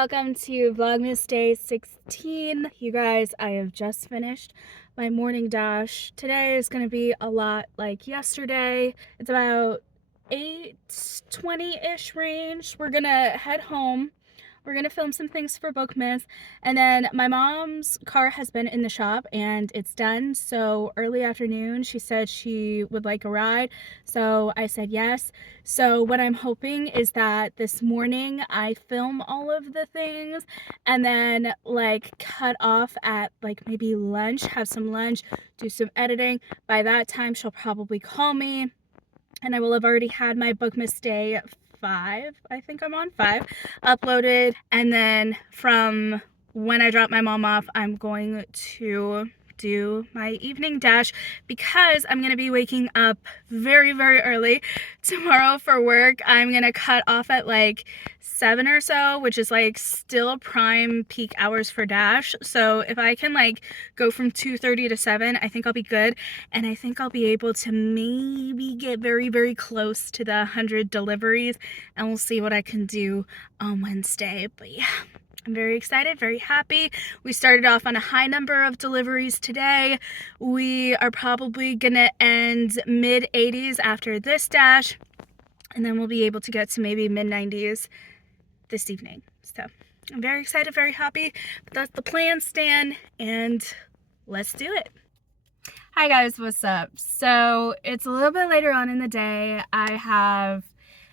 welcome to Vlogmas Day 16. You guys, I have just finished my morning dash. Today is going to be a lot like yesterday. It's about 8:20-ish range. We're going to head home. We're going to film some things for Vlogmas, and then my mom's car has been in the shop and it's done. So early afternoon, she said she would like a ride. So I said yes. So what I'm hoping is that this morning I film all of the things and then like cut off at like maybe lunch, have some lunch, do some editing. By that time, she'll probably call me and I will have already had my Vlogmas Day 5, I think I'm on 5, uploaded. And then from when I drop my mom off, I'm going to do my evening dash because I'm going to be waking up very, very early tomorrow for work. I'm going to cut off at like 7 or so, which is like still prime peak hours for dash. So if I can like go from 2:30 to 7, I think I'll be good. And I think I'll be able to maybe get very, very close to the 100 deliveries, and we'll see what I can do on Wednesday. But yeah, I'm very excited, very happy. We started off on a high number of deliveries today. We are probably gonna end mid 80s after this dash, and then we'll be able to get to maybe mid 90s this evening. So I'm very excited, very happy. But that's the plan, Stan, and let's do it. Hi guys, what's up? So it's a little bit later on in the day. I have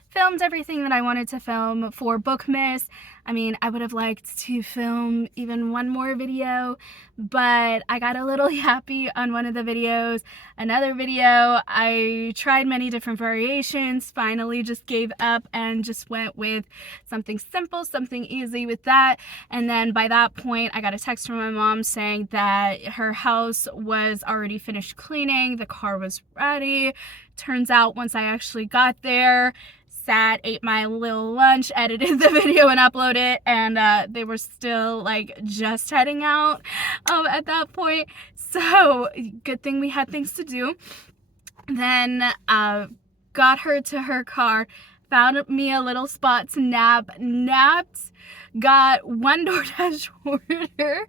filmed everything that I wanted to film for Vlogmas. I mean, I would have liked to film even one more video, but I got a little yappy on one of the videos. Another video, I tried many different variations, finally just gave up and just went with something simple, something easy with that. And then by that point, I got a text from my mom saying that her house was already finished cleaning, the car was ready. Turns out once I actually got there, sat, ate my little lunch, edited the video and uploaded it, and they were still like just heading out at that point. So good thing we had things to do. Then got her to her car, found me a little spot to napped, got one DoorDash order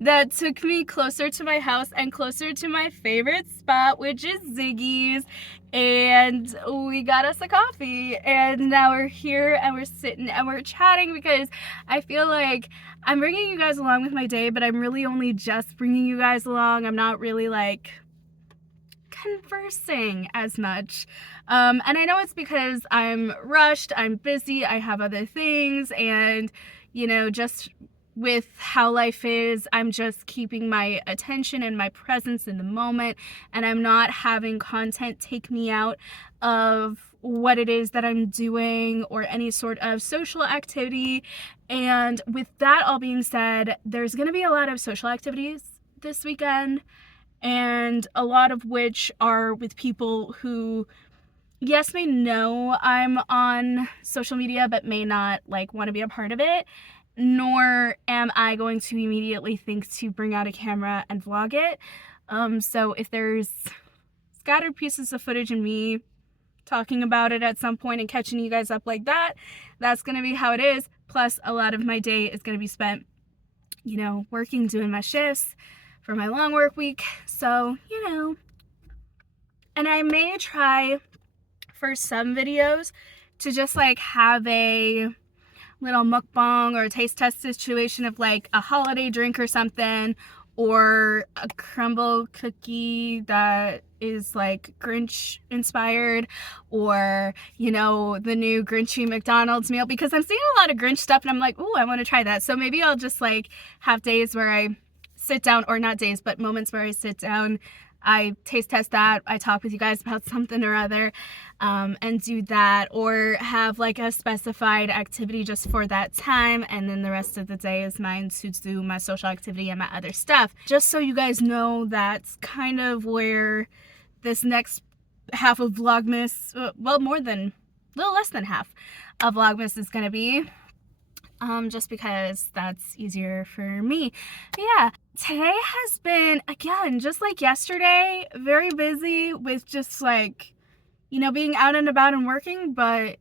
that took me closer to my house and closer to my favorite spot, which is Ziggy's, and we got us a coffee, and now we're here and we're sitting and we're chatting because I feel like I'm bringing you guys along with my day, but I'm really only just bringing you guys along. I'm not really like conversing as much, and I know it's because I'm rushed, I'm busy, I have other things, and you know, just with how life is, I'm just keeping my attention and my presence in the moment, and I'm not having content take me out of what it is that I'm doing or any sort of social activity. And with that all being said, there's gonna be a lot of social activities this weekend, and a lot of which are with people who, yes, may know I'm on social media, but may not like want to be a part of it, nor am I going to immediately think to bring out a camera and vlog it. So if there's scattered pieces of footage of me talking about it at some point and catching you guys up like that, that's gonna be how it is. Plus a lot of my day is gonna be spent, you know, working, doing my shifts for my long work week. So, you know, and I may try for some videos to just like have a little mukbang or a taste test situation of like a holiday drink or something, or a crumble cookie that is like Grinch inspired, or you know, the new Grinchy McDonald's meal, because I'm seeing a lot of Grinch stuff and I'm like, oh, I want to try that. So maybe I'll just like have days where I sit down, or not days, but moments where I sit down, I taste test that, I talk with you guys about something or other, and do that, or have like a specified activity just for that time, and then the rest of the day is mine to do my social activity and my other stuff. Just so you guys know, that's kind of where this next half of Vlogmas, well, a little less than half of Vlogmas is gonna be. Just because that's easier for me. But yeah, today has been, again, just like yesterday, very busy with just like, you know, being out and about and working, but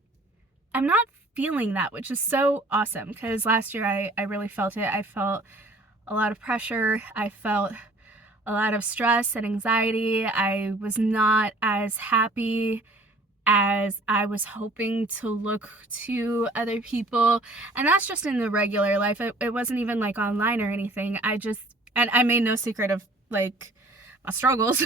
I'm not feeling that, which is so awesome, because last year I really felt it. I felt a lot of pressure. I felt a lot of stress and anxiety. I was not as happy as I was hoping to look to other people. And that's just in the regular life. It wasn't even like online or anything. And I made no secret of like my struggles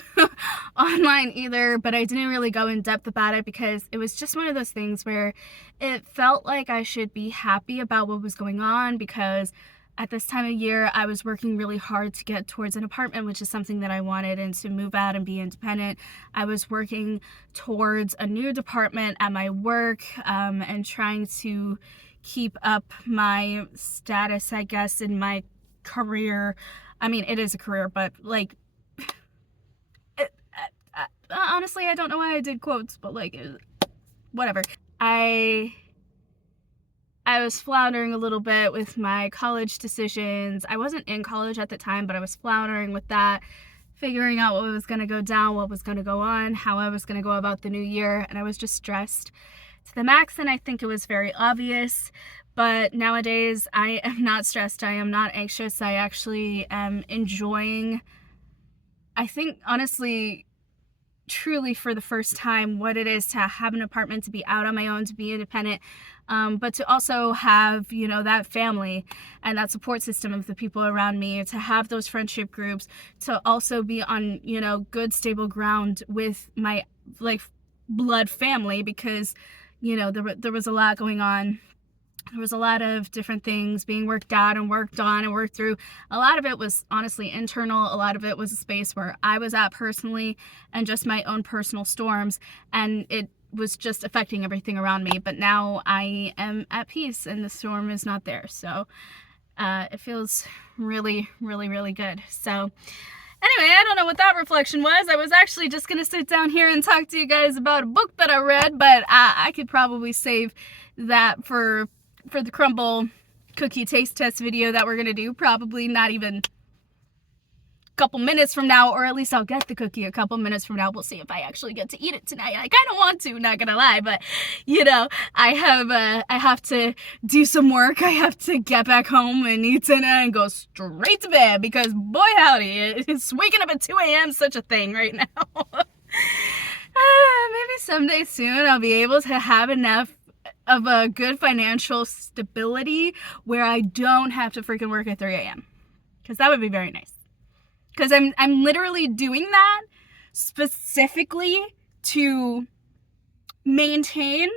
online either, but I didn't really go in depth about it because it was just one of those things where it felt like I should be happy about what was going on, because at this time of year, I was working really hard to get towards an apartment, which is something that I wanted, and to move out and be independent. I was working towards a new department at my work, and trying to keep up my status, I guess, in my career. I mean, it is a career, but like, honestly, I don't know why I did quotes, but like, whatever. I was floundering a little bit with my college decisions. I wasn't in college at the time, but I was floundering with that, figuring out what was going to go down, what was going to go on, how I was going to go about the new year, and I was just stressed to the max, and I think it was very obvious. But nowadays, I am not stressed. I am not anxious. I actually am enjoying, I think, honestly, truly for the first time, what it is to have an apartment, to be out on my own, to be independent, but to also have, you know, that family and that support system of the people around me, to have those friendship groups, to also be on, you know, good, stable ground with my, like, blood family, because, you know, there was a lot going on. There was a lot of different things being worked out and worked on and worked through. A lot of it was honestly internal. A lot of it was a space where I was at personally, and just my own personal storms. And it was just affecting everything around me. But now I am at peace and the storm is not there. So it feels really, really, really good. So anyway, I don't know what that reflection was. I was actually just going to sit down here and talk to you guys about a book that I read, but I could probably save that for the crumble cookie taste test video that we're going to do. Probably not even a couple minutes from now, or at least I'll get the cookie a couple minutes from now. We'll see if I actually get to eat it tonight. I kind of want to, not gonna lie, but you know, I have to do some work. I have to get back home and eat dinner and go straight to bed, because boy howdy, it's waking up at 2 a.m. such a thing right now. Maybe someday soon I'll be able to have enough of a good financial stability where I don't have to freaking work at 3 a.m. because that would be very nice. Because I'm literally doing that specifically to maintain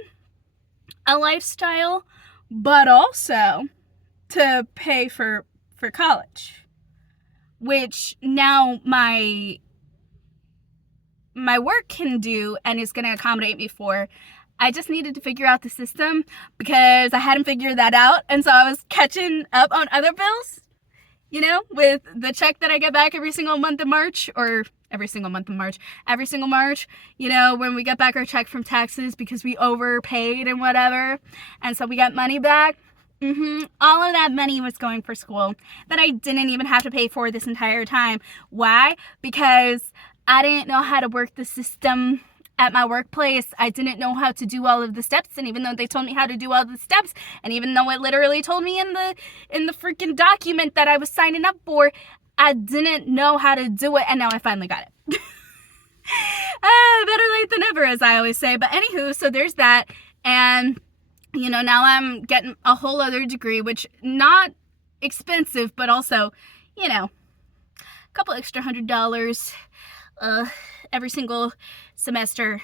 a lifestyle, but also to pay for college, which now my work can do and is going to accommodate me for. I just needed to figure out the system because I hadn't figured that out, and so I was catching up on other bills, you know, with the check that I get back every single March, you know, when we get back our check from taxes because we overpaid and whatever, and so we got money back. All of that money was going for school that I didn't even have to pay for this entire time. Why? Because I didn't know how to work the system at my workplace. I didn't know how to do all of the steps, and even though they told me how to do all the steps, and even though it literally told me in the freaking document that I was signing up for, I didn't know how to do it, and now I finally got it. Better late than never, as I always say. But anywho, so there's that, and you know, now I'm getting a whole other degree, which not expensive, but also, you know, a couple extra $100 every single semester.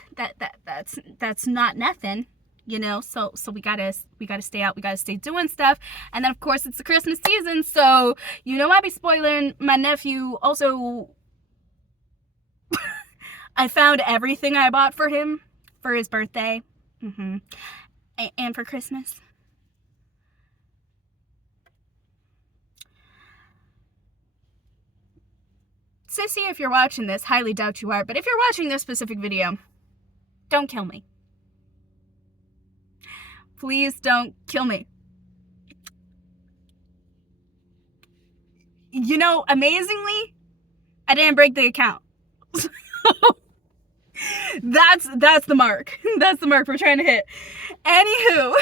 That's not nothing, you know. So we gotta stay out, we gotta stay doing stuff. And then of course it's the Christmas season, so you know, I be spoiling my nephew. Also, I found everything I bought for him for his birthday, and for Christmas. Sissy, if you're watching this, highly doubt you are, but if you're watching this specific video, don't kill me. Please don't kill me. You know, amazingly, I didn't break the account. That's the mark. That's the mark we're trying to hit. Anywho,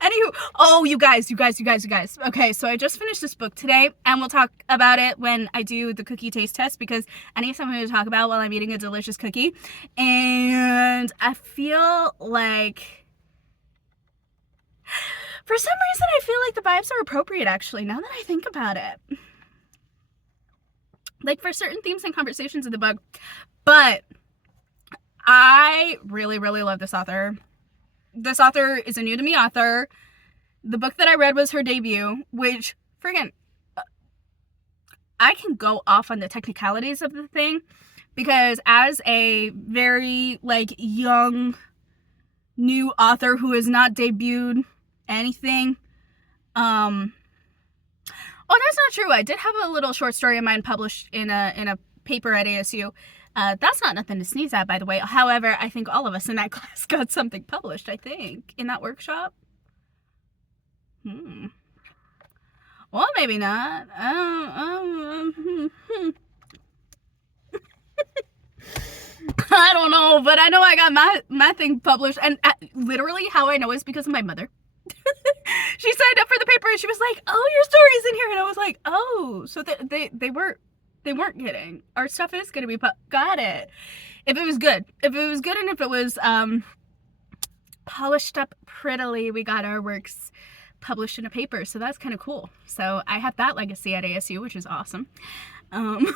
Anywho, oh, you guys. Okay, so I just finished this book today, and we'll talk about it when I do the cookie taste test, because I need something to talk about while I'm eating a delicious cookie. And I feel like, for some reason, I feel like the vibes are appropriate, actually, now that I think about it. Like, for certain themes and conversations in the book. But I really, really love this author. This author is a new to me author. The book that I read was her debut, which, friggin', I can go off on the technicalities of the thing, because as a very, like, young, new author who has not debuted anything, oh, that's not true. I did have a little short story of mine published in a paper at ASU. That's not nothing to sneeze at, by the way. However, I think all of us in that class got something published, I think, in that workshop. Well, maybe not. I don't know, but I know I got my thing published, and literally how I know is because of my mother. She signed up for the paper and she was like, "Oh, your story's in here," and I was like, "Oh, so they weren't kidding. Our stuff is gonna be got it." If it was good, and if it was polished up prettily, we got our works published in a paper, so that's kind of cool. So I have that legacy at ASU, which is awesome. The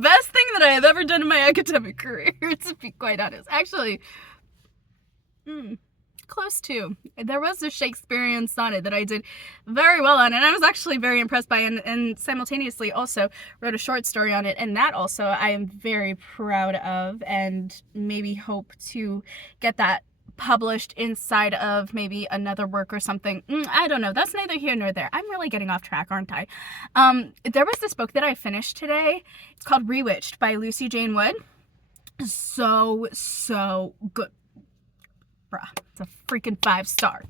best thing that I have ever done in my academic career, to be quite honest. Actually, close to. There was a Shakespearean sonnet that I did very well on, and I was actually very impressed by, and simultaneously also wrote a short story on it, and that also I am very proud of, and maybe hope to get that published inside of maybe another work or something. I don't know. That's neither here nor there. I'm really getting off track, aren't I? There was this book that I finished today. It's called Rewitched by Lucy Jane Wood. So good. Bruh, it's a freaking 5-star.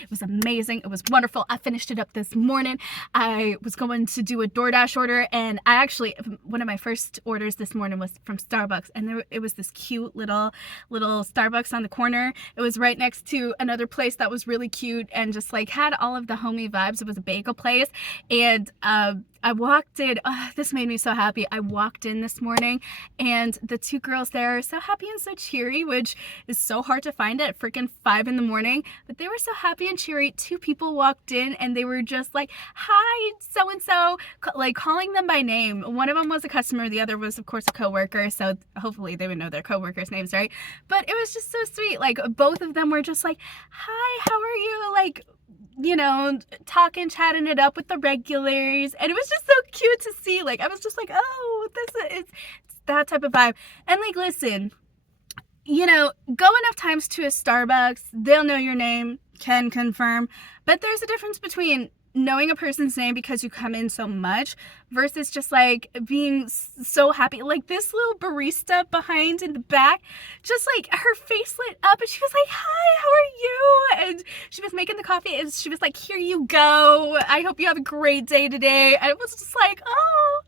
It was amazing. It was wonderful. I finished it up this morning. I was going to do a DoorDash order, and I actually, one of my first orders this morning was from Starbucks, and it was this cute little Starbucks on the corner. It was right next to another place that was really cute and just like had all of the homey vibes. It was a bagel place, and I walked in. Oh, this made me so happy. I walked in this morning, and the two girls there are so happy and so cheery, which is so hard to find at freaking 5 in the morning. But they were so happy and cheery. Two people walked in, and they were just like, "Hi, so and so," like calling them by name. One of them was a customer. The other was, of course, a coworker. So hopefully they would know their coworkers' names, right? But it was just so sweet. Like, both of them were just like, "Hi, how are you?" Like, you know, talking, chatting it up with the regulars, and it was just so cute to see. Like, I was just like, oh, it's that type of vibe. And like, listen, you know, go enough times to a Starbucks, they'll know your name, can confirm, but there's a difference between knowing a person's name because you come in so much versus just like being so happy. Like, this little barista behind in the back, just like her face lit up, and she was like, "Hi, how are you?" And she was making the coffee, and she was like, "Here you go. I hope you have a great day today." And it was just like, oh,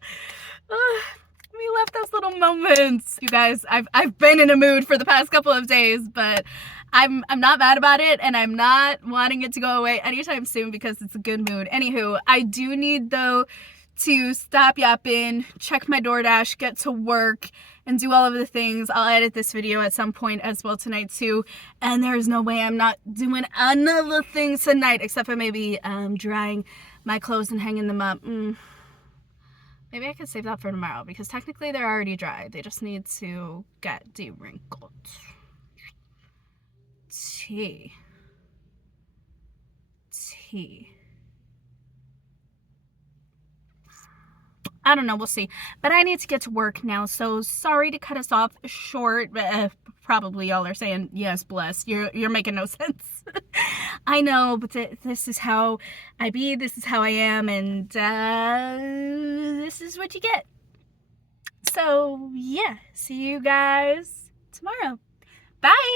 we love those little moments. You guys, I've been in a mood for the past couple of days, but I'm not mad about it, and I'm not wanting it to go away anytime soon because it's a good mood. Anywho, I do need, though, to stop yapping, check my DoorDash, get to work, and do all of the things. I'll edit this video at some point as well tonight too, and there's no way I'm not doing another thing tonight, except for maybe drying my clothes and hanging them up. Maybe I could save that for tomorrow, because technically they're already dry. They just need to get de-wrinkled. Tea. I don't know, we'll see. But I need to get to work now, so sorry to cut us off short. Probably y'all are saying, yes, bless. You're making no sense. I know, but this is how I be, this is how I am, and this is what you get. So, yeah, see you guys tomorrow. Bye!